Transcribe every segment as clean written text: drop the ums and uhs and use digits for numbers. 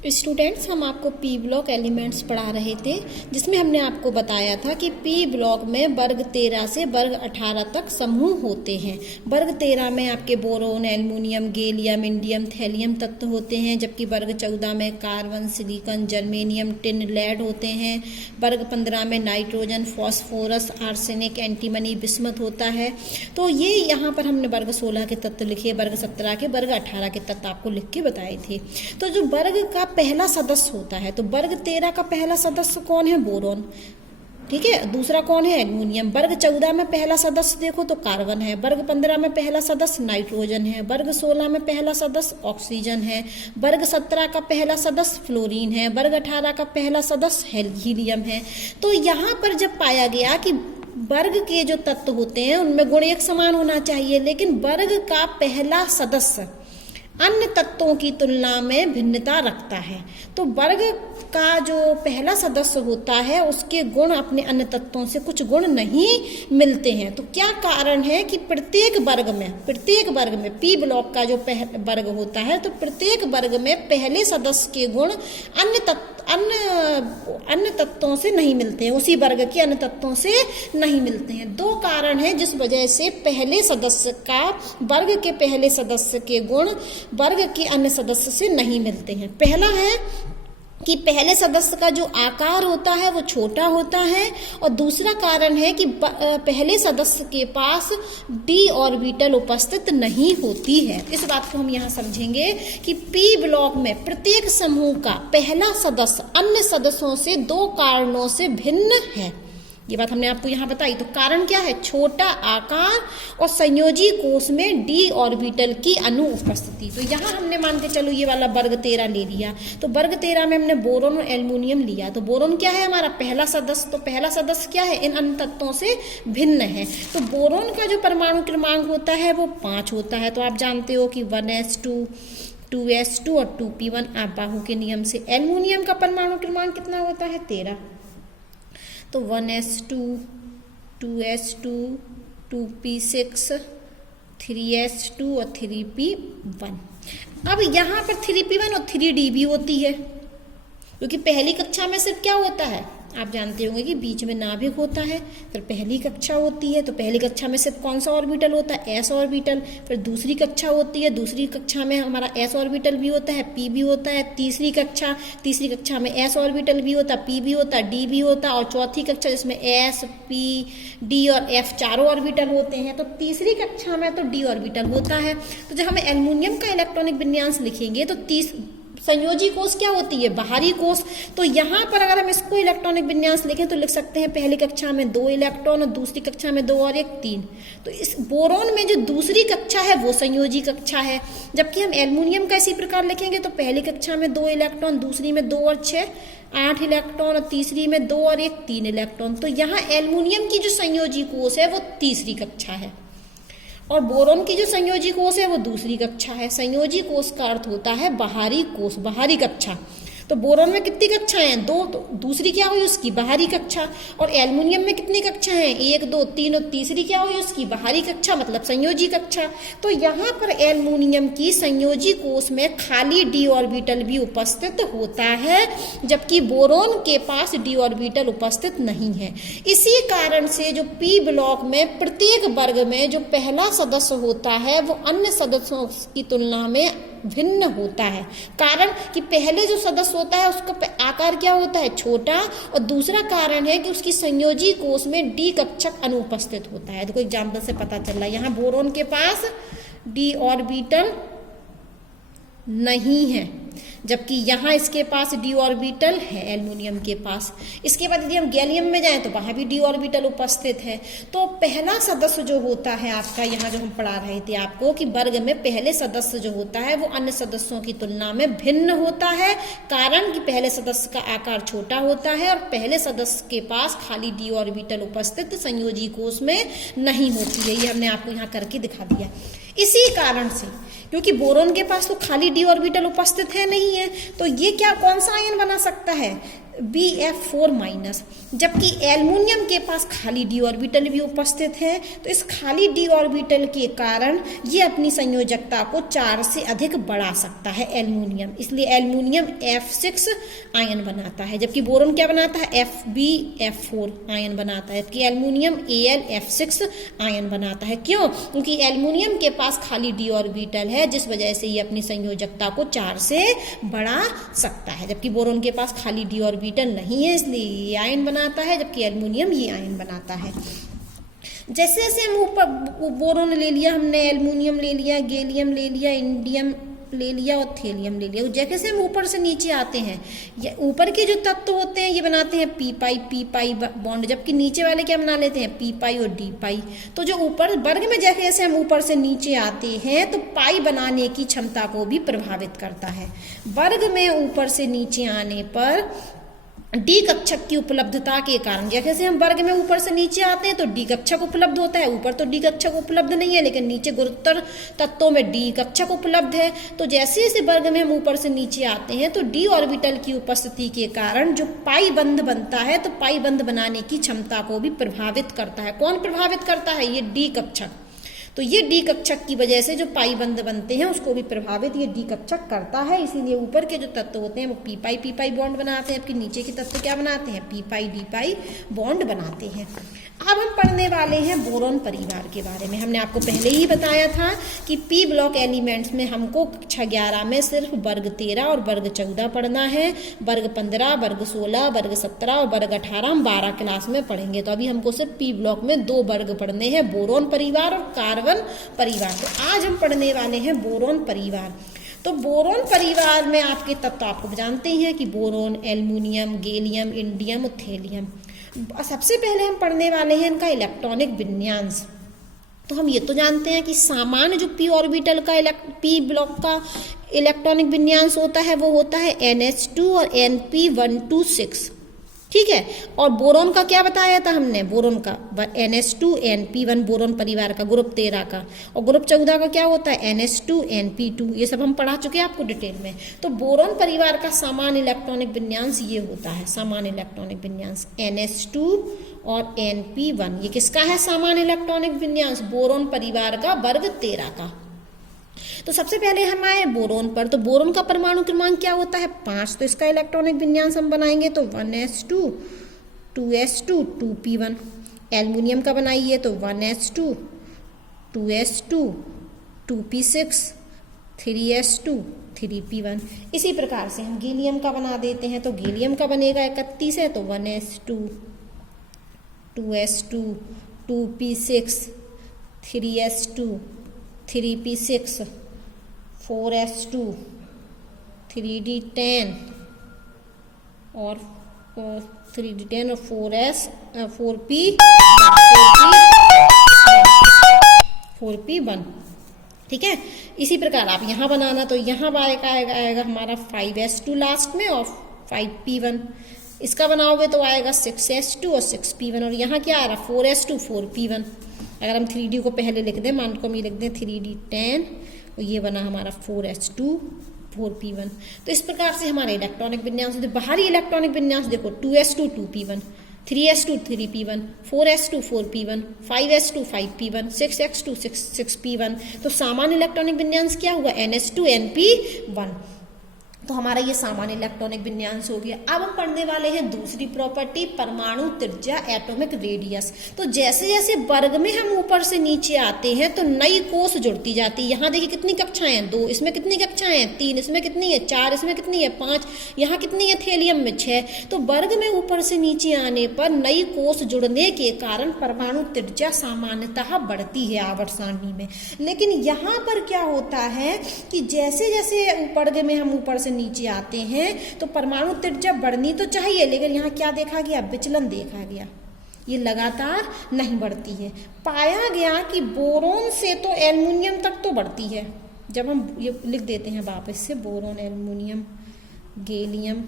Students, हम आपको P block elements पढ़ा रहे थे, जिसमें हमने आपको बताया था कि पी ब्लॉक में वर्ग 13 से वर्ग 18 तक समूह होते हैं। वर्ग 13 में आपके boron, aluminium, gallium, indium, thallium तत्व होते हैं, जबकि वर्ग 14 में carbon, silicon, germanium, tin, lead होते हैं। वर्ग 15 में nitrogen, phosphorus, arsenic, antimony, bismuth होता है। तो ये यहाँ पर हमने वर्ग 16 के तत्व लिखे, वर्ग 17 के, वर्ग 18 के तत्व आपको लिख के बताए थे। तो जो वर्ग का पहला सदस्य होता है, तो वर्ग 13 का पहला सदस्य कौन है? बोरोन। ठीक है, दूसरा कौन है? एल्युमिनियम। वर्ग 14 में पहला सदस्य देखो तो कार्बन है। वर्ग 15 में पहला सदस्य नाइट्रोजन है। वर्ग 16 में पहला सदस्य ऑक्सीजन है। वर्ग 17 का पहला सदस्य फ्लोरीन है। वर्ग 18 का पहला सदस्य हीलियम है। तो यहाँ पर जब पाया गया कि वर्ग के जो तत्व होते हैं उनमें गुण एक समान होना चाहिए, लेकिन वर्ग का पहला सदस्य अन्य तत्वों की तुलना में भिन्नता रखता है, तो वर्ग का जो पहला सदस्य होता है उसके गुण अपने अन्य तत्वों से कुछ गुण नहीं मिलते हैं। तो क्या कारण है कि प्रत्येक वर्ग में पी ब्लॉक का जो वर्ग होता है, तो प्रत्येक वर्ग में पहले सदस्य के गुण अन्य तत्वों से नहीं मिलते हैं, उसी वर्ग के अन्य तत्वों से नहीं मिलते हैं। दो कारण हैं जिस वजह से पहले सदस्य का वर्ग के पहले सदस्य के गुण वर्ग के अन्य सदस्य से नहीं मिलते हैं। पहला है कि पहले सदस्य का जो आकार होता है वो छोटा होता है, और दूसरा कारण है कि पहले सदस्य के पास डी ऑर्बिटल उपस्थित नहीं होती है। इस बात को हम यहाँ समझेंगे कि पी ब्लॉक में प्रत्येक समूह का पहला सदस्य अन्य सदस्यों से दो कारणों से भिन्न है। ये बात हमने आपको यहाँ बताई। तो कारण क्या है? छोटा आकार और संयोजी कोष में डी ऑर्बिटल की अनुपस्थिति। तो यहाँ हमने मान के चलो ये वाला वर्ग 13 ले लिया, तो वर्ग 13 में हमने बोरोन और एल्युमिनियम लिया। तो बोरोन क्या है? हमारा पहला सदस्य। तो पहला सदस्य क्या है? इन अन्य तत्वों से भिन्न है। तो बोरोन का जो परमाणु क्रमांक होता है वो 5 होता है। तो आप जानते हो कि 1s2, 2s2 और 2p1 आप बाहु के नियम से। एल्युमिनियम का परमाणु क्रमांक कितना होता है? 13। तो 1s2, 2s2, 2p6, 3s2 और 3p1। अब यहाँ पर 3p1 और 3d भी होती है, क्योंकि पहली कक्षा में सिर्फ क्या होता है? आप जानते होंगे कि बीच में नाभिक होता है, फिर पहली कक्षा होती है। तो पहली कक्षा में सिर्फ कौन सा ऑर्बिटल होता है? S orbital. फिर दूसरी कक्षा होती है, दूसरी कक्षा में हमारा एस ऑर्बिटल भी होता है, पी भी होता है। तीसरी कक्षा में एस ऑर्बिटल भी होता है, पी भी होता है, डी भी होता है। और चौथी कक्षा जिसमें एस, पी, डी और एफ चारों ऑर्बिटल होते हैं। तो तीसरी कक्षा में तो डी ऑर्बिटल होता है। तो जब हम एल्युमिनियम का इलेक्ट्रॉनिक विन्यास लिखेंगे तो संयोजी कोष क्या होती है? बाहरी कोष। तो यहाँ पर अगर हम इसको इलेक्ट्रॉनिक विन्यास लिखें तो लिख सकते हैं पहली कक्षा में 2 इलेक्ट्रॉन और दूसरी कक्षा में 2 और 1 3। तो इस बोरोन में जो दूसरी कक्षा है वो संयोजी कक्षा है, जबकि हम एल्युमिनियम का इसी प्रकार लिखेंगे तो पहली कक्षा में 2 इलेक्ट्रॉन, दूसरी में 2 और 6 8 इलेक्ट्रॉन, और तीसरी में 2 और 1 3 इलेक्ट्रॉन। तो यहाँ एल्युमिनियम की जो संयोजी कोष है वो तीसरी कक्षा है, और बोरोन की जो संयोजी कोष है वो दूसरी कक्षा है। संयोजी कोष का अर्थ होता है बाहरी कोष, बाहरी कक्षा। तो बोरोन में कितनी कक्षाएं हैं? 2। तो दूसरी क्या हुई? उसकी बाहरी कक्षा। और एल्युमिनियम में कितनी कक्षाएं हैं? 1 2 3, और तीसरी क्या हुई? उसकी बाहरी कक्षा, मतलब संयोजी कक्षा। तो यहाँ पर एल्युमिनियम की संयोजी कोष में खाली डी ऑर्बिटल भी उपस्थित होता है, जबकि बोरोन के पास डी ऑर्बिटल उपस्थित नहीं है। इसी कारण से जो पी ब्लॉक में प्रत्येक वर्ग में जो पहला सदस्य होता है वो अन्य सदस्यों की तुलना में भिन्न होता है। कारण कि पहले जो सदस्य होता है उसका आकार क्या होता है? छोटा। और दूसरा कारण है कि उसकी संयोजी कोष में डी कक्षक अनुपस्थित होता है। देखो एग्जाम्पल से पता चल रहा है, यहाँ बोरोन के पास डी ऑर्बिटल नहीं है, जबकि यहाँ इसके पास डी ऑर्बिटल है एल्युमिनियम के पास। इसके बाद यदि हम गैलियम में जाएं तो वहाँ भी डी ऑर्बिटल उपस्थित है। तो पहला सदस्य जो होता है आपका, यहाँ जो हम पढ़ा रहे थे आपको कि वर्ग में पहले सदस्य जो होता है वो अन्य सदस्यों की तुलना में भिन्न होता है, कारण कि पहले सदस्य का आकार छोटा होता है और पहले सदस्य के पास खाली डी ऑर्बिटल उपस्थित संयोजी कोष में नहीं होती है। ये हमने आपको यहाँ करके दिखा दिया। इसी कारण से, क्योंकि बोरोन के पास तो खाली डी ऑर्बिटल उपस्थित है नहीं है, तो ये क्या कौन सा आयन बना सकता है? Bf4 माइनस, जबकि एल्युमिनियम के पास खाली d ऑर्बिटल भी उपस्थित है। तो इस खाली d ऑर्बिटल के कारण ये अपनी संयोजकता को 4 से अधिक बढ़ा सकता है एल्युमिनियम, इसलिए एल्युमिनियम F6 आयन बनाता है, जबकि बोरोन क्या बनाता है, FbF4 आयन बनाता है, जबकि एल्युमिनियम AlF6 आयन बनाता है। क्यों? क्योंकि एल्युमिनियम के पास खाली d ऑर्बिटल है, जिस वजह से ये अपनी संयोजकता को 4 से बढ़ा सकता है, जबकि बोरोन के पास खाली d ऑर्बिटल नहीं है, इसलिए ये आयन बनाता है, जबकि एल्युमिनियम ये आयन बनाता है। जैसे जैसे हम ऊपर बोरोन ले लिया हमने, एल्युमिनियम ले लिया, गैलियम ले लिया, इंडियम ले लिया और थेलियम ले लिया, जैसे हम ऊपर से नीचे आते हैं, ये ऊपर के जो तत्व होते हैं ये बनाते हैं पी पाई बॉन्ड, जबकि नीचे वाले क्या बना लेते हैं, पी पाई और डी पाई। तो जो ऊपर वर्ग में जैसे जैसे हम ऊपर से नीचे आते हैं तो पाई बनाने की क्षमता को भी प्रभावित करता है। वर्ग में ऊपर से नीचे आने पर डी कक्षक की उपलब्धता के कारण, जैसे हम वर्ग में ऊपर से नीचे आते हैं तो डी कक्षक उपलब्ध होता है, ऊपर तो डी कक्षक उपलब्ध नहीं है, लेकिन नीचे गुरुत्तर तत्वों में डी कक्षक उपलब्ध है। तो जैसे जैसे वर्ग में हम ऊपर से नीचे आते हैं तो डी ऑर्बिटल की उपस्थिति के कारण जो पाई बंध बनता है, तो पाई बंध बनाने की क्षमता को भी प्रभावित करता है। कौन प्रभावित करता है? ये डी कक्षक। तो ये डी कक्षक की वजह से जो पाई बंध बनते हैं उसको भी प्रभावित ये डी कक्षक करता है, इसीलिए ऊपर के जो तत्व होते हैं वो पी पाई बॉन्ड बनाते हैं, जबकि नीचे के तत्व क्या बनाते हैं, पी पाई डी पाई बॉन्ड बनाते हैं। अब हम पढ़ने वाले हैं बोरोन परिवार के बारे में। हमने आपको पहले ही बताया था कि पी ब्लॉक एलिमेंट्स में हमको कक्षा 11 में सिर्फ वर्ग 13 और वर्ग 14 पढ़ना है, वर्ग 15, वर्ग 16, वर्ग 17 और वर्ग 18 हम 12 क्लास में पढ़ेंगे। तो अभी हमको सिर्फ पी ब्लॉक में 2 वर्ग पढ़ने हैं, बोरोन परिवार और कार्बन परिवार। तो आज हम पढ़ने वाले हैं बोरोन परिवार। तो बोरोन परिवार में आपके तत्व आपको जानते हैं कि बोरोन, एल्युमिनियम, गैलियम, इंडियम और थेलियम। सबसे पहले हम पढ़ने वाले हैं इनका इलेक्ट्रॉनिक विन्यास। तो हम ये तो जानते हैं कि सामान्य जो पी ऑर्बिटल का पी ब्लॉक का इलेक्ट्रॉनिक विन्यास होता है वो होता है NH2 और Np126, ठीक है। और बोरोन का क्या बताया था हमने, बोरोन का NH2 Np1 बोरोन परिवार का, ग्रुप 13 का, और ग्रुप 14 का क्या होता है NH2 Np2, ये सब हम पढ़ा चुके हैं आपको डिटेल में। तो बोरोन परिवार का सामान्य इलेक्ट्रॉनिक विन्यास ये होता है, सामान्य इलेक्ट्रॉनिक विन्यास NH2 और Np1। ये किसका है सामान्य इलेक्ट्रॉनिक विन्यास? बोरोन परिवार का, वर्ग 13 का। तो सबसे पहले हम आए बोरोन पर। तो बोरोन का परमाणु क्रमांक क्या होता है? 5। तो इसका इलेक्ट्रॉनिक विन्यास हम बनाएंगे तो 1s2 2s2 2p1। एल्युमिनियम का बनाइए तो 1s2 2s2 2p6 3s2 3p1। इसी प्रकार से हम गैलियम का बना देते हैं। तो गैलियम का बनेगा 31 है तो 1s2 2s2 2p6 3s2 3p6 4s2 3d10 और 3d10 और 4p1, ठीक है। इसी प्रकार आप यहाँ बनाना, तो यहाँ आएगा हमारा 5s2 लास्ट में और 5p1। इसका बनाओगे तो आएगा 6s2 और 6p1, और यहाँ क्या आ रहा है 4s2 4p1। अगर हम 3d को पहले लिख दें, मान को हम ये लिख दें 3d10 और ये बना हमारा 4s2 4p1। तो इस प्रकार से हमारे इलेक्ट्रॉनिक विन्यास, बाहरी इलेक्ट्रॉनिक विन्यास देखो 2s2 2p1, 3s2 3p1, 4s2 4p1, 5s2 5p1, 6x2 6p1। तो सामान्य इलेक्ट्रॉनिक विन्यास क्या हुआ? NH2 Np1। तो हमारा ये सामान्य इलेक्ट्रॉनिक विन्यास हो गया। अब हम पढ़ने वाले हैं दूसरी प्रॉपर्टी, परमाणु त्रिज्या, एटॉमिक रेडियस। तो जैसे जैसे वर्ग में हम ऊपर से नीचे आते हैं तो नई कोष जुड़ती जाती है। यहाँ देखिए कितनी कक्षाएं हैं, 2, इसमें कितनी कक्षाएं हैं, 3, इसमें कितनी है, 4, इसमें कितनी है, 5, यहाँ कितनी है, थेलियम में 6। तो वर्ग में ऊपर से नीचे आने पर नई कोष जुड़ने के कारण परमाणु त्रिज्या सामान्यतः बढ़ती है आवर्त सारणी में। लेकिन यहाँ पर क्या होता है कि जैसे जैसे वर्ग में हम ऊपर से नीचे आते हैं तो परमाणु त्रिज्या बढ़नी तो चाहिए, लेकिन यहाँ क्या देखा गया, विचलन देखा गया, ये लगातार नहीं बढ़ती है। पाया गया कि बोरोन से तो एल्युमिनियम तक तो बढ़ती है। जब हम ये लिख देते हैं वापस से, बोरोन, एल्युमिनियम, गैलियम,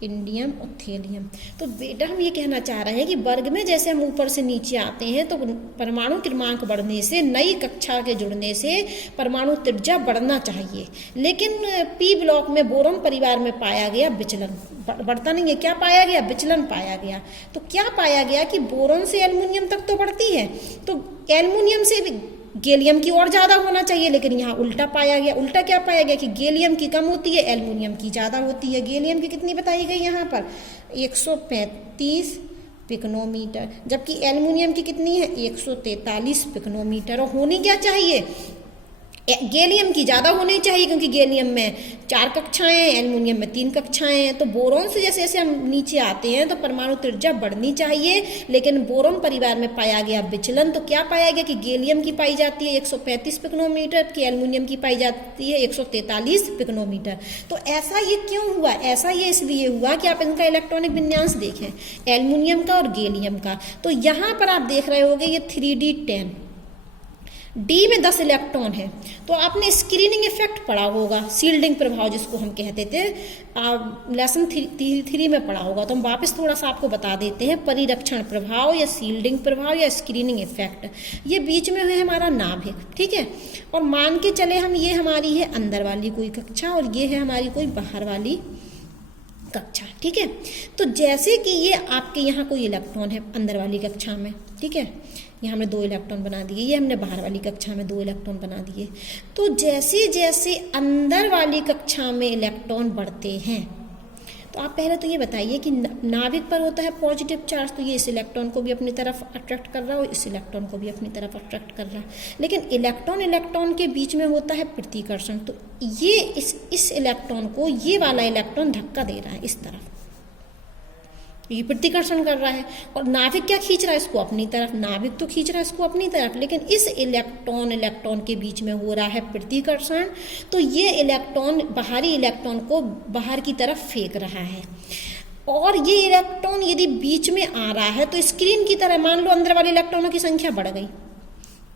इंडियम और थेलियम। तो बेटा हम ये कहना चाह रहे हैं कि वर्ग में जैसे हम ऊपर से नीचे आते हैं तो परमाणु क्रमांक बढ़ने से, नई कक्षा के जुड़ने से परमाणु त्रिज्या बढ़ना चाहिए, लेकिन पी ब्लॉक में बोरॉन परिवार में पाया गया विचलन, बढ़ता नहीं है। क्या पाया गया? विचलन पाया गया। तो क्या पाया गया कि बोरॉन से एल्युमिनियम तक तो बढ़ती है, तो एल्युमिनियम से भी गैलियम की और ज़्यादा होना चाहिए, लेकिन यहाँ उल्टा पाया गया। उल्टा क्या पाया गया कि गैलियम की कम होती है, एल्युमिनियम की ज़्यादा होती है। गैलियम की कितनी बताई गई यहाँ पर? 135 पिकोनोमीटर, जबकि एल्युमिनियम की कितनी है? 143 पिकोनोमीटर। और होनी क्या चाहिए? गैलियम की ज़्यादा होनी चाहिए, क्योंकि गैलियम में 4 कक्षाएं हैं, एल्युमिनियम में 3 कक्षाएं हैं। तो बोरॉन से जैसे जैसे हम नीचे आते हैं तो परमाणु त्रिज्या बढ़नी चाहिए, लेकिन बोरॉन परिवार में पाया गया विचलन। तो क्या पाया गया कि गैलियम की पाई जाती है 135 पिकोनोमीटर, की एल्युमिनियम की पाई जाती है 143 पिकोनोमीटर। तो ऐसा ये क्यों हुआ? ऐसा ये इसलिए हुआ कि आप इनका इलेक्ट्रॉनिक विन्यास देखें, एल्युमिनियम का और गैलियम का। तो यहाँ पर आप देख रहे होंगे ये 3D10, डी में 10 इलेक्ट्रॉन है। तो आपने स्क्रीनिंग इफेक्ट पढ़ा होगा, शील्डिंग प्रभाव जिसको हम कहते थे, लेसन 3 में पढ़ा होगा। तो हम वापस थोड़ा सा आपको बता देते हैं, परिरक्षण प्रभाव या शील्डिंग प्रभाव या स्क्रीनिंग इफेक्ट। ये बीच में है हमारा नाभिक, ठीक है। और मान के चले हम, ये हमारी है अंदर वाली कोई कक्षा और ये है हमारी कोई बाहर वाली कक्षा, ठीक है। तो जैसे कि ये आपके यहाँ कोई इलेक्ट्रॉन है अंदर वाली कक्षा में, ठीक है, यहाँ हमने 2 इलेक्ट्रॉन बना दिए, ये हमने बाहर वाली कक्षा में 2 इलेक्ट्रॉन बना दिए। तो जैसे जैसे अंदर वाली कक्षा में इलेक्ट्रॉन बढ़ते हैं, तो आप पहले तो ये बताइए कि नाभिक पर होता है पॉजिटिव चार्ज, तो ये इस इलेक्ट्रॉन को भी अपनी तरफ अट्रैक्ट कर रहा है और इस इलेक्ट्रॉन को भी अपनी तरफ अट्रैक्ट कर रहा है। लेकिन इलेक्ट्रॉन के बीच में होता है प्रतिकर्षण, तो ये इस इलेक्ट्रॉन को ये वाला इलेक्ट्रॉन धक्का दे रहा है इस तरफ, ये प्रतिकर्षण कर रहा है। और नाभिक क्या खींच रहा है? इसको अपनी तरफ। नाभिक तो खींच रहा है इसको अपनी तरफ, लेकिन इस इलेक्ट्रॉन के बीच में हो रहा है प्रतिकर्षण। तो ये इलेक्ट्रॉन बाहरी इलेक्ट्रॉन को बाहर की तरफ फेंक रहा है। और ये इलेक्ट्रॉन यदि बीच में आ रहा है तो स्क्रीन की तरह, मान लो अंदर वाले इलेक्ट्रॉनों की संख्या बढ़ गई,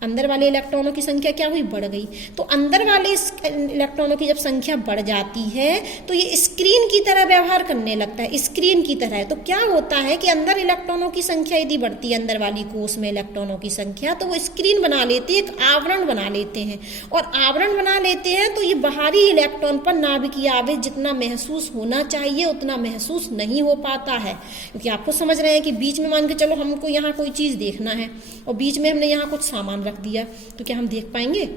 अंदर वाले इलेक्ट्रॉनों की संख्या क्या हुई? बढ़ गई। तो अंदर वाले इलेक्ट्रॉनों की जब संख्या बढ़ जाती है तो ये स्क्रीन की तरह व्यवहार करने लगता है, स्क्रीन की तरह। तो क्या होता है कि अंदर इलेक्ट्रॉनों की संख्या यदि बढ़ती है, अंदर वाली कोष में इलेक्ट्रॉनों की संख्या, तो वो स्क्रीन बना लेती है, एक आवरण बना लेते हैं। और आवरण बना लेते हैं तो ये बाहरी इलेक्ट्रॉन पर नाभिकीय आवेश जितना महसूस होना चाहिए उतना महसूस नहीं हो पाता है। क्योंकि आपको समझ रहे हैं कि बीच में मान के चलो हमको यहाँ कोई चीज़ देखना है और बीच में हमने यहाँ कुछ सामान दिया, तो क्या हम देख पाएंगे?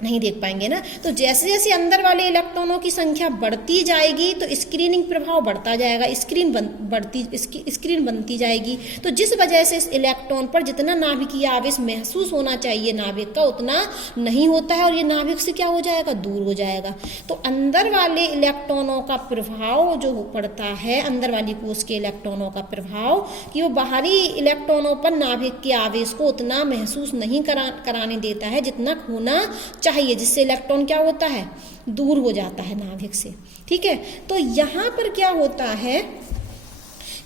नहीं देख पाएंगे ना। तो जैसे जैसे अंदर वाले इलेक्ट्रॉनों की संख्या बढ़ती जाएगी तो स्क्रीनिंग प्रभाव बढ़ता जाएगा, स्क्रीन बनती जाएगी। तो जिस वजह से इस इलेक्ट्रॉन पर जितना नाभिकीय आवेश महसूस होना चाहिए नाभिक का, उतना नहीं होता है और ये नाभिक से क्या हो जाएगा? दूर हो जाएगा। तो अंदर वाले इलेक्ट्रॉनों का प्रभाव जो पड़ता है, अंदर वाली कोष के इलेक्ट्रॉनों का प्रभाव, कि वो बाहरी इलेक्ट्रॉनों पर नाभिक के आवेश को उतना महसूस नहीं कराने देता है जितना होना चाहिए, जिससे इलेक्ट्रॉन क्या होता है? दूर हो जाता है नाभिक से, ठीक है। तो यहाँ पर क्या होता है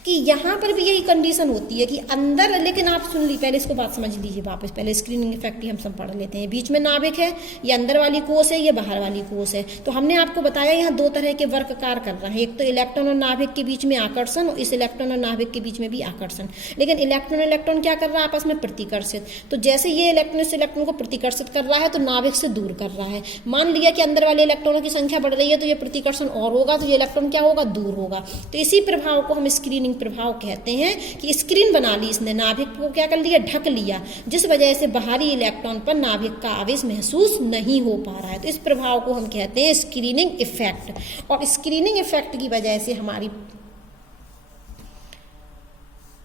कि यहाँ पर भी यही कंडीशन होती है कि अंदर, लेकिन आप सुन ली, पहले इसको बात समझ लीजिए वापस, पहले स्क्रीनिंग इफेक्ट ही हम सब पढ़ लेते हैं। बीच में नाभिक है, ये अंदर वाली कोष है, ये बाहर वाली कोष है। तो हमने आपको बताया यहाँ 2 तरह के वर्क कार्य कर रहे हैं, एक तो इलेक्ट्रॉन और नाभिक के बीच में आकर्षण और इस इलेक्ट्रॉन और नाभिक के बीच में भी आकर्षण। लेकिन इलेक्ट्रॉन क्या कर रहा है? आपस में प्रतिकर्षित। तो जैसे ये इलेक्ट्रॉन इस इलेक्ट्रॉन को प्रतिकर्षित कर रहा है तो नाभिक से दूर कर रहा है। मान लिया कि अंदर वाले इलेक्ट्रॉनों की संख्या बढ़ रही है तो ये प्रतिकर्षण और होगा, तो ये इलेक्ट्रॉन क्या होगा? दूर होगा। तो इसी प्रभाव को हम स्क्रीनिंग प्रभाव कहते हैं कि स्क्रीन बना ली इसने, नाभिक को क्या कर लिया? ढक लिया, जिस वजह से बाहरी इलेक्ट्रॉन पर नाभिक का आवेश महसूस नहीं हो पा रहा है। तो इस प्रभाव को हम कहते हैं स्क्रीनिंग इफेक्ट। और स्क्रीनिंग इफेक्ट की वजह से हमारी,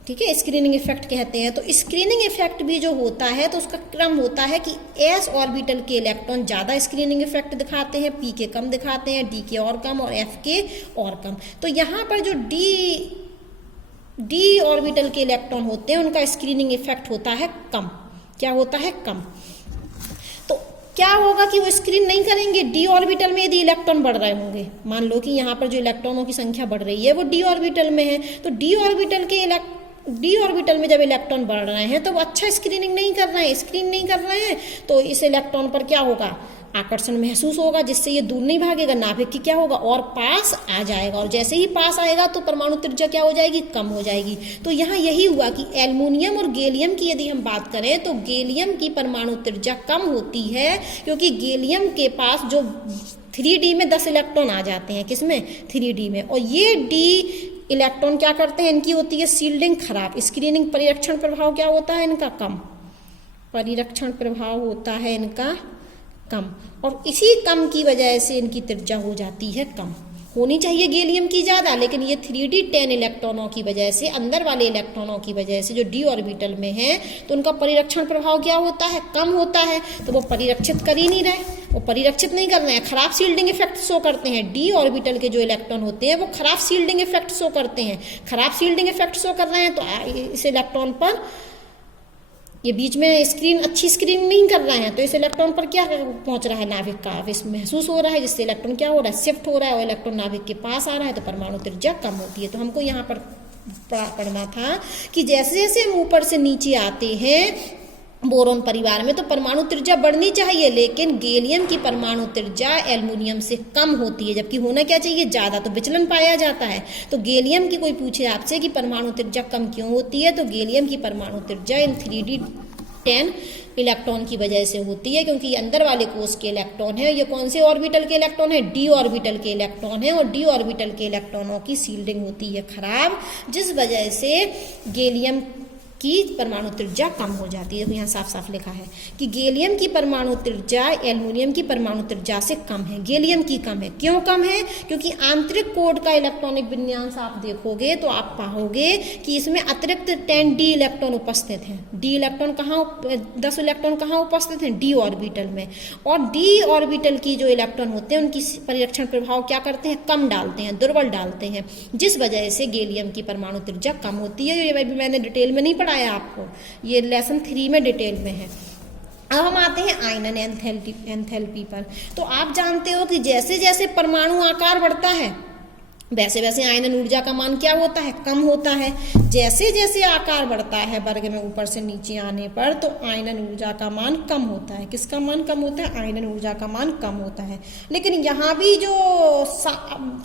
ठीक है, स्क्रीनिंग इफेक्ट कहते हैं। तो स्क्रीनिंग इफेक्ट भी जो होता है तो उसका क्रम होता है कि एस ऑर्बिटल के इलेक्ट्रॉन ज़्यादा स्क्रीनिंग इफेक्ट दिखाते हैं, पी के कम दिखाते हैं, डी के और कम और एफ के और कम। तो यहाँ पर जो डी ऑर्बिटल के इलेक्ट्रॉन होते हैं उनका स्क्रीनिंग इफेक्ट होता है कम। क्या होता है? कम। तो क्या होगा कि वो स्क्रीन नहीं करेंगे डी ऑर्बिटल में यदि इलेक्ट्रॉन बढ़ रहे होंगे। मान लो कि यहाँ पर जो इलेक्ट्रॉनों की संख्या बढ़ रही है वो डी ऑर्बिटल में है, तो डी ऑर्बिटल में जब इलेक्ट्रॉन बढ़ रहे हैं तो वो अच्छा स्क्रीनिंग नहीं कर रहे हैं, स्क्रीन नहीं कर रहे हैं, तो इस इलेक्ट्रॉन पर क्या होगा? आकर्षण महसूस होगा, जिससे ये दूर नहीं भागेगा, नाभिक की क्या होगा और पास आ जाएगा, और जैसे ही पास आएगा तो परमाणु त्रिज्या क्या हो जाएगी, कम हो जाएगी। तो यहाँ यही हुआ कि एल्युमिनियम और गैलियम की यदि हम बात करें तो गैलियम की परमाणु त्रिज्या कम होती है, क्योंकि गैलियम के पास जो 3D में 10 इलेक्ट्रॉन आ जाते हैं, किसमें 3D में, और ये D इलेक्ट्रॉन क्या करते हैं, इनकी होती है सील्डिंग खराब, स्क्रीनिंग परिरक्षण प्रभाव क्या होता है इनका कम, परिरक्षण प्रभाव होता है इनका कम, और इसी कम की वजह से इनकी त्रिज्या हो जाती है कम। होनी चाहिए गैलियम की ज़्यादा, लेकिन ये 3D 10 इलेक्ट्रॉनों की वजह से, अंदर वाले इलेक्ट्रॉनों की वजह से जो d ऑर्बिटल में है, तो उनका परिरक्षण प्रभाव क्या होता है, कम होता है, तो वो परिरक्षित कर ही नहीं रहे, वो परिरक्षित नहीं कर रहे हैं, खराब सील्डिंग इफेक्ट शो करते हैं। d ऑर्बिटल के जो इलेक्ट्रॉन होते हैं वो खराब सील्डिंग इफेक्ट शो करते हैं, खराब सील्डिंग इफेक्ट शो कर रहे हैं, तो इस इलेक्ट्रॉन पर ये बीच में अच्छी स्क्रीन नहीं कर रहे हैं, तो इस इलेक्ट्रॉन पर क्या पहुंच रहा है, नाभिक का आवेश महसूस हो रहा है, जिससे इलेक्ट्रॉन क्या हो रहा है, शिफ्ट हो रहा है, और इलेक्ट्रॉन नाभिक के पास आ रहा है, तो परमाणु त्रिज्या कम होती है। तो हमको यहाँ पर पढ़ना था कि जैसे जैसे हम ऊपर से नीचे आते हैं बोरोन परिवार में, तो परमाणु त्रिज्या बढ़नी चाहिए, लेकिन गैलियम की परमाणु त्रिज्या एल्युमिनियम से कम होती है, जबकि होना क्या चाहिए, ज़्यादा, तो विचलन पाया जाता है। तो गैलियम की कोई पूछे आपसे कि परमाणु त्रिज्या कम क्यों होती है, तो गैलियम की परमाणु त्रिज्या इन 3D 10 इलेक्ट्रॉन की वजह से होती है, क्योंकि ये अंदर वाले कोष के इलेक्ट्रॉन है, ये कौन से ऑर्बिटल के इलेक्ट्रॉन है, d ऑर्बिटल के इलेक्ट्रॉन है, और d ऑर्बिटल के इलेक्ट्रॉनों की सील्डिंग होती है खराब, जिस वजह से गैलियम की परमाणु त्रिज्या कम हो जाती है। तो यहाँ साफ साफ लिखा है कि गैलियम की परमाणु त्रिज्या एल्युमिनियम की परमाणु त्रिज्या से कम है, गैलियम की कम है। क्यों कम है, क्योंकि आंतरिक कोड का इलेक्ट्रॉनिक विन्यास आप देखोगे तो आप पाओगे कि इसमें अतिरिक्त 10d इलेक्ट्रॉन उपस्थित हैं। d इलेक्ट्रॉन कहाँ, 10 इलेक्ट्रॉन कहाँ उपस्थित हैं, d ऑर्बिटल में, और d ऑर्बिटल की जो इलेक्ट्रॉन होते हैं उनकी परिरक्षण प्रभाव क्या करते हैं, कम डालते हैं, दुर्बल डालते हैं, जिस वजह से गैलियम की परमाणु त्रिज्या कम होती है। ये मैंने डिटेल में नहीं पढ़ाया आपको, ये लेसन 3 में डिटेल में है। अब हम आते हैं आयनन एंथैल्पी पर। तो आप जानते हो कि जैसे जैसे परमाणु आकार बढ़ता है वैसे वैसे आयनन ऊर्जा का मान क्या होता है, कम होता है। जैसे जैसे आकार बढ़ता है वर्ग में ऊपर से नीचे आने पर, तो आयनन ऊर्जा का मान कम होता है। किसका मान कम होता है, आयनन ऊर्जा का मान कम होता है। लेकिन यहाँ भी जो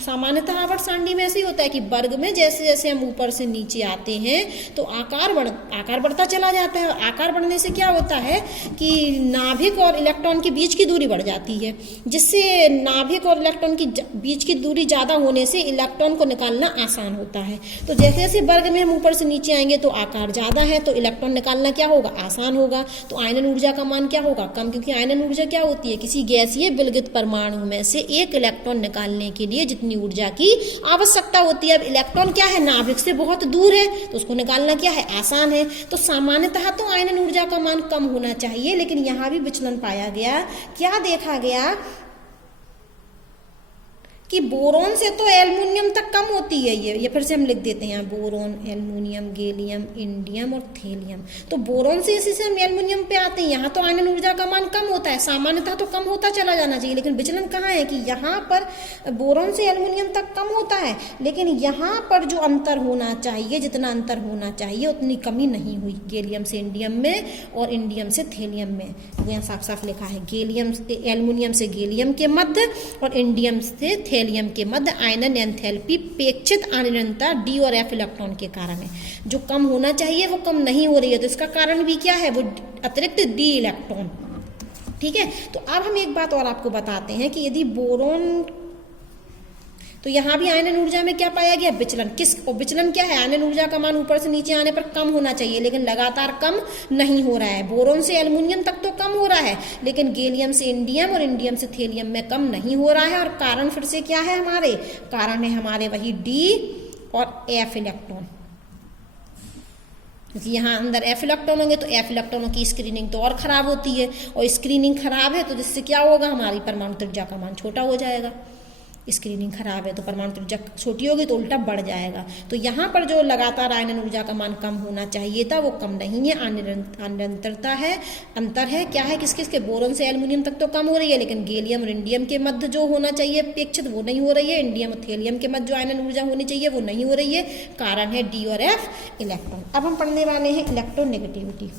सामान्यतः आवर्त सारणी में ऐसे ही होता है कि वर्ग में जैसे जैसे हम ऊपर से नीचे आते हैं तो आकार बढ़ता चला जाता है। आकार बढ़ने से क्या होता है कि नाभिक और इलेक्ट्रॉन के बीच की दूरी बढ़ जाती है, जिससे नाभिक और इलेक्ट्रॉन की बीच की दूरी ज़्यादा होने से इलेक्ट्रॉन को निकालना आसान होता है। तो जैसे जैसे वर्ग में हम ऊपर से नीचे आएंगे तो आकार ज़्यादा है, तो इलेक्ट्रॉन निकालना क्या होगा, आसान होगा। तो आयनन ऊर्जा का मान क्या होगा, कम, क्योंकि आयनन ऊर्जा क्या होती है, किसी गैसीय विलगित परमाणु में से एक इलेक्ट्रॉन निकालने के लिए जितनी ऊर्जा की आवश्यकता होती है। अब इलेक्ट्रॉन क्या है, नाभिक से बहुत दूर है, तो उसको निकालना क्या है, आसान है। तो सामान्यतः तो आयनन ऊर्जा का मान कम होना चाहिए, लेकिन यहाँ भी विचलन पाया गया। क्या देखा गया कि बोरोन से तो एल्युमिनियम तक कम होती है। ये फिर से हम लिख देते हैं, बोरोन, एल्युमिनियम, गैलियम, इंडियम और थेलियम। तो बोरोन से इसी से हम एल्युमिनियम पे आते हैं। यहाँ तो आयनन ऊर्जा का मान कम होता है, सामान्यतः तो कम होता चला जाना चाहिए, लेकिन विचलन कहाँ है कि यहाँ पर बोरोन से एल्युमिनियम तक कम होता है, लेकिन यहाँ पर जो अंतर होना चाहिए, जितना अंतर होना चाहिए उतनी कमी नहीं हुई गैलियम से इंडियम में और इंडियम से थेलियम में। तो यहाँ साफ साफ लिखा है, एल्युमिनियम से गैलियम के मध्य और इंडियम से थेलियम के मध्य आयनन एंथैल्पी पेक्षित अनिरंतर d और f इलेक्ट्रॉन के कारण है। जो कम होना चाहिए वो कम नहीं हो रही है, तो इसका कारण भी क्या है, वो अतिरिक्त d इलेक्ट्रॉन। ठीक है, तो अब हम एक बात और आपको बताते हैं कि यदि बोरोन, तो यहाँ भी आयनन ऊर्जा में क्या पाया गया, विचलन। और विचलन क्या है, आयनन ऊर्जा का मान ऊपर से नीचे आने पर कम होना चाहिए, लेकिन लगातार कम नहीं हो रहा है। बोरोन से एल्युमिनियम तक तो कम हो रहा है, लेकिन गैलियम से इंडियम और इंडियम से थेलियम में कम नहीं हो रहा है। और कारण फिर से क्या है, कारण है हमारे वही d और f इलेक्ट्रॉन, क्योंकि यहाँ अंदर f इलेक्ट्रॉन होंगे तो f इलेक्ट्रॉनों की स्क्रीनिंग तो और खराब होती है, और स्क्रीनिंग खराब है तो जिससे क्या होगा, हमारी परमाणु त्रिज्या का मान छोटा हो जाएगा। स्क्रीनिंग खराब है तो परमाणु त्रिज्या छोटी होगी तो उल्टा बढ़ जाएगा। तो यहाँ पर जो लगातार आयनन ऊर्जा का मान कम होना चाहिए था वो कम नहीं है, अनिरंतरता है, अंतर है। क्या है, किस किस के, बोरोन से एल्युमिनियम तक तो कम हो रही है, लेकिन गैलियम और इंडियम के मध्य जो होना चाहिए अपेक्षित वो नहीं हो रही है। इंडियम और थेलियम के मध्य जो आयनन ऊर्जा होनी चाहिए वो नहीं हो रही है। कारण है d और f इलेक्ट्रॉन। अब हम पढ़ने वाले हैं इलेक्ट्रोनेगेटिविटी।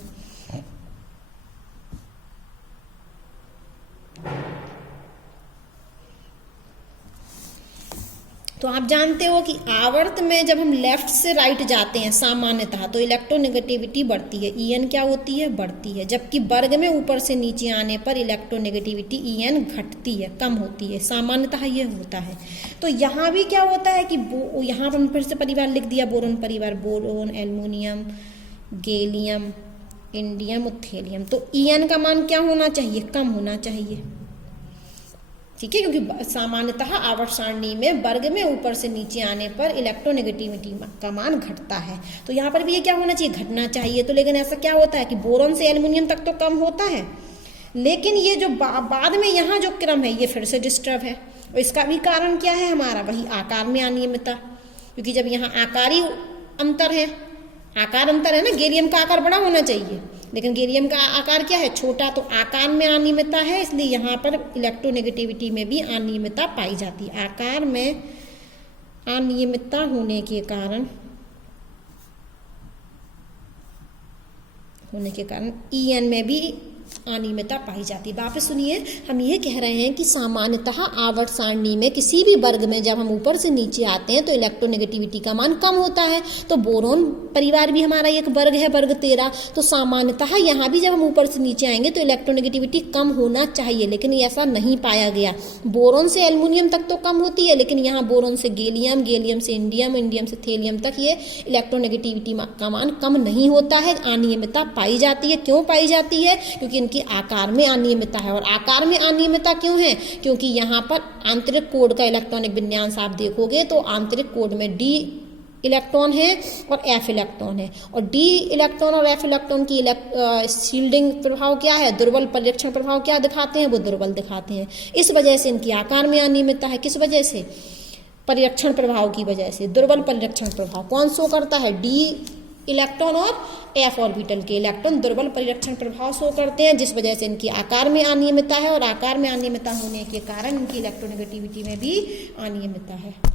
तो आप जानते हो कि आवर्त में जब हम लेफ्ट से राइट जाते हैं सामान्यतः तो इलेक्ट्रोनेगेटिविटी बढ़ती है, En क्या होती है, बढ़ती है, जबकि वर्ग में ऊपर से नीचे आने पर इलेक्ट्रोनेगेटिविटी En घटती है, कम होती है, सामान्यतः ये होता है। तो यहाँ भी क्या होता है कि यहाँ पर फिर से परिवार लिख दिया, बोरोन परिवार, boron, aluminium, gallium, indium, thallium. तो En का मान क्या होना चाहिए, कम होना चाहिए, ठीक है, क्योंकि सामान्यतः आवर्त सारणी में वर्ग में ऊपर से नीचे आने पर इलेक्ट्रोनेगेटिविटी का मान घटता है। तो यहाँ पर भी ये क्या होना चाहिए, घटना चाहिए। तो लेकिन ऐसा क्या होता है कि बोरोन से एल्युमिनियम तक तो कम होता है, लेकिन ये जो बाद में यहाँ जो क्रम है ये फिर से डिस्टर्ब है। और इसका भी कारण क्या है हमारा, वही आकार में अनियमितता, क्योंकि जब यहाँ आकारी अंतर है, आकार अंतर है ना, गैलियम का आकार बड़ा होना चाहिए लेकिन गैलियम का आकार क्या है, छोटा, तो आकार में अनियमितता है, इसलिए यहाँ पर इलेक्ट्रोनेगेटिविटी में भी अनियमितता पाई जाती है। आकार में अनियमितता होने के कारण En में भी अनियमितता पाई जाती है। वापस सुनिए, हम ये कह रहे हैं कि सामान्यतः आवर्त सारणी में किसी भी वर्ग में जब हम ऊपर से नीचे आते हैं तो इलेक्ट्रोनेगेटिविटी का मान कम होता है। तो बोरोन परिवार भी हमारा एक वर्ग है, वर्ग 13। तो सामान्यतः यहाँ भी जब हम ऊपर से नीचे आएंगे तो इलेक्ट्रोनेगेटिविटी कम होना चाहिए, लेकिन ऐसा नहीं पाया गया। बोरोन से एल्युमिनियम तक तो कम होती है, लेकिन यहाँ बोरोन से गैलियम, गैलियम से इंडियम, इंडियम से थेलियम तक ये इलेक्ट्रोनेगेटिविटी का मान कम नहीं होता है, अनियमितता पाई जाती है। क्यों पाई जाती है, क्योंकि इनकी आकार में अनियमितता है। और आकार में अनियमितता क्यों है, क्योंकि यहाँ पर आंतरिक कोड का इलेक्ट्रॉनिक विन्यास आप देखोगे तो आंतरिक कोड में D इलेक्ट्रॉन है और F इलेक्ट्रॉन है, और D इलेक्ट्रॉन और F इलेक्ट्रॉन की शील्डिंग प्रभाव क्या है, दुर्बल परिरक्षण प्रभाव क्या दिखाते हैं, वो दुर्बल दिखाते हैं। इस वजह से इनकी आकार में अनियमितता है। किस वजह से, परिरक्षण प्रभाव की वजह से। दुर्बल परिरक्षण प्रभाव कौन शो करता है, D इलेक्ट्रॉन और F ऑर्बिटल के इलेक्ट्रॉन दुर्बल परिरक्षण प्रभाव शो करते हैं, जिस वजह से इनकी आकार में अनियमितता है, और आकार में अनियमितता होने के कारण इनकी इलेक्ट्रोनेगेटिविटी में भी अनियमितता है।